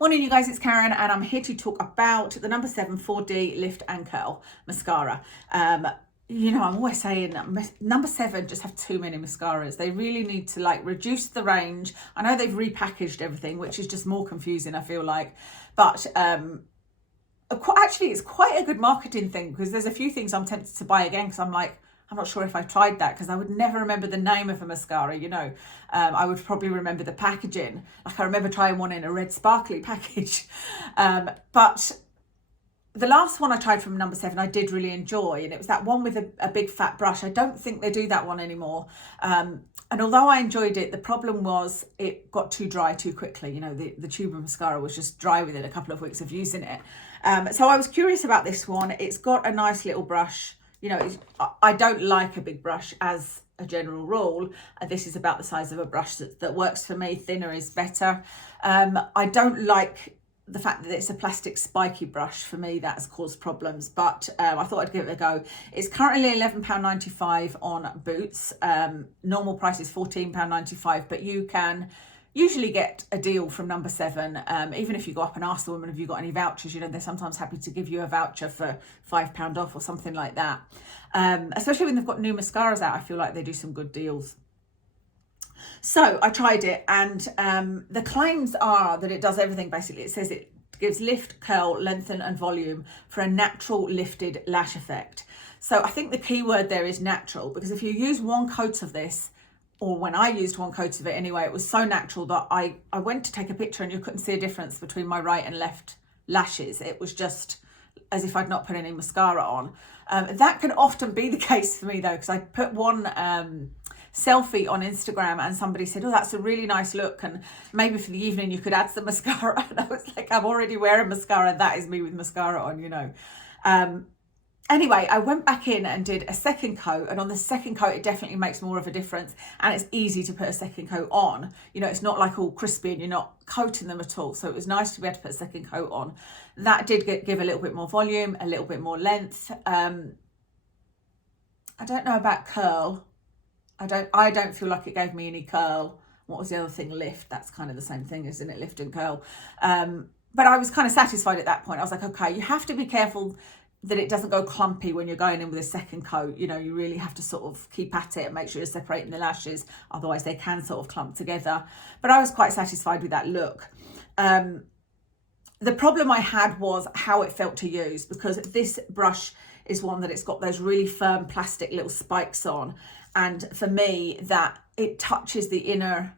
Morning you guys, it's Karen and I'm here to talk about the number 7 4D Lift and Curl Mascara. You know, I'm always saying number 7 just have too many mascaras. They really need to like reduce the range. I know they've repackaged everything, which is just more confusing, I feel like. But actually it's quite a good marketing thing, because there's a few things I'm tempted to buy again because I'm like, I'm not sure if I've tried that, because I would never remember the name of a mascara, you know. I would probably remember the packaging. Like I remember trying one in a red sparkly package. But the last one I tried from number 7 I did really enjoy, and it was that one with a big fat brush. I don't think they do that one anymore. And although I enjoyed it, the problem was it got too dry too quickly. You know, the tube of mascara was just dry within a couple of weeks of using it. So I was curious about this one. It's got a nice little brush. You know, I don't like a big brush as a general rule. This is about the size of a brush that works for me. Thinner is better. I don't like the fact that it's a plastic spiky brush. For me, that has caused problems, but I thought I'd give it a go. It's currently £11.95 on Boots. Normal price is £14.95, but you can usually get a deal from number 7. Even if you go up and ask the woman, have you got any vouchers? You know, they're sometimes happy to give you a voucher for £5 off or something like that. Especially when they've got new mascaras out, I feel like they do some good deals. So I tried it, and the claims are that it does everything basically. It says it gives lift, curl, lengthen and volume for a natural lifted lash effect. So I think the key word there is natural, because if you use one coat of this, or when I used one coat of it anyway, it was so natural that I went to take a picture and you couldn't see a difference between my right and left lashes. It was just as if I'd not put any mascara on. That can often be the case for me though, because I put one selfie on Instagram and somebody said, oh, that's a really nice look, and maybe for the evening you could add some mascara. And I was like, I'm already wearing mascara. That is me with mascara on, you know. Anyway, I went back in and did a second coat, and on the second coat, it definitely makes more of a difference, and it's easy to put a second coat on. You know, it's not like all crispy and you're not coating them at all. So it was nice to be able to put a second coat on. That did give a little bit more volume, a little bit more length. I don't know about curl. I don't feel like it gave me any curl. What was the other thing? Lift. That's kind of the same thing, isn't it? Lift and curl. But I was kind of satisfied at that point. I was like, okay, you have to be careful that it doesn't go clumpy when you're going in with a second coat. You know, you really have to sort of keep at it and make sure you're separating the lashes, otherwise they can sort of clump together. But I was quite satisfied with that look. The problem I had was how it felt to use, because this brush is one that it's got those really firm plastic little spikes on, and for me that it touches the inner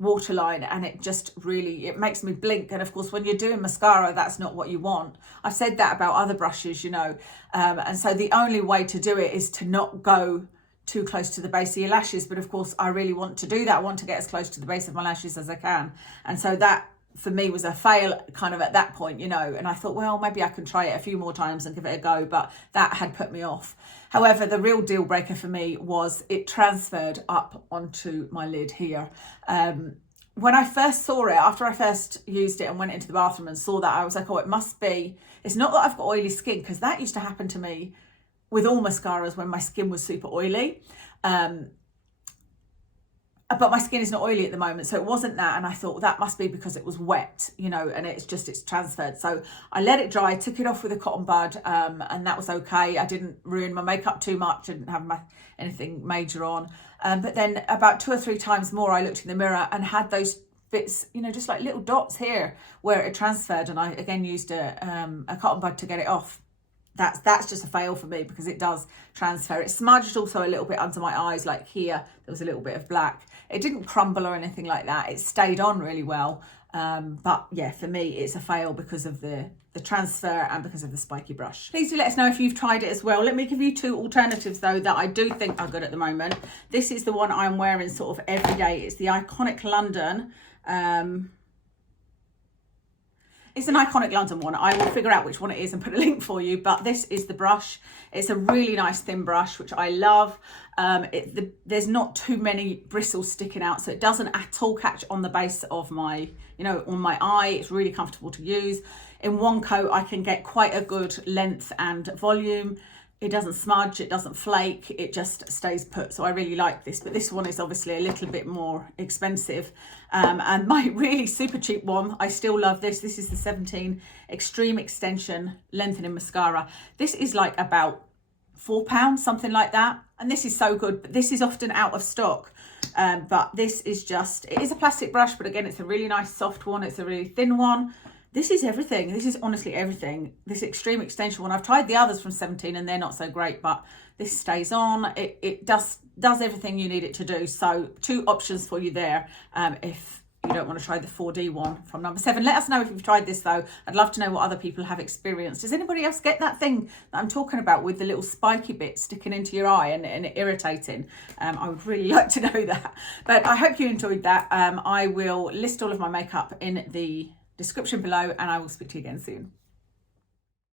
waterline and it just really, it makes me blink. And of course when you're doing mascara, that's not what you want. I've said that about other brushes, you know, and so the only way to do it is to not go too close to the base of your lashes. But of course I really want to do that. I want to get as close to the base of my lashes as I can, and so that for me was a fail kind of at that point, you know. And I thought, well, maybe I can try it a few more times and give it a go, but that had put me off. However, the real deal breaker for me was it transferred up onto my lid here. When I first saw it, after I first used it and went into the bathroom and saw that, I was like, oh, it must be, it's not that I've got oily skin, because that used to happen to me with all mascaras when my skin was super oily. But my skin is not oily at the moment, so it wasn't that. And I thought, well, that must be because it was wet, you know, and it's transferred. So I let it dry, took it off with a cotton bud, and that was okay. I didn't ruin my makeup too much, I didn't have anything major on. But then about 2 or 3 times more, I looked in the mirror and had those bits, you know, just like little dots here where it transferred. And I again used a cotton bud to get it off. That's just a fail for me, because it does transfer. It smudged also a little bit under my eyes, like here there was a little bit of black. It didn't crumble or anything like that. It stayed on really well. But yeah, for me it's a fail because of the transfer and because of the spiky brush. Please do let us know if you've tried it as well. Let me give you 2 alternatives though that I do think are good at the moment. This is the one I'm wearing sort of every day. It's the Iconic London. It's an Iconic London one. I will figure out which one it is and put a link for you, but this is the brush. It's a really nice thin brush, which I love. There's not too many bristles sticking out, so it doesn't at all catch on the base of my, you know, on my eye. It's really comfortable to use. In one coat, I can get quite a good length and volume. it doesn't smudge, it doesn't flake, it just stays put. So I really like this, but this one is obviously a little bit more expensive. And my really super cheap one, I still love this. This is the 17 Extreme Extension Lengthening Mascara. This is like about £4, something like that. And this is so good, but this is often out of stock. But this is just, it is a plastic brush, but again, it's a really nice soft one. It's a really thin one. This is everything. This is honestly everything. This Extreme Extension one, I've tried the others from 17 and they're not so great, but this stays on. It does everything you need it to do. So 2 options for you there if you don't want to try the 4D one from number 7. Let us know if you've tried this though. I'd love to know what other people have experienced. Does anybody else get that thing that I'm talking about with the little spiky bit sticking into your eye and irritating? I would really like to know that. But I hope you enjoyed that. I will list all of my makeup in the description below, and I will speak to you again soon.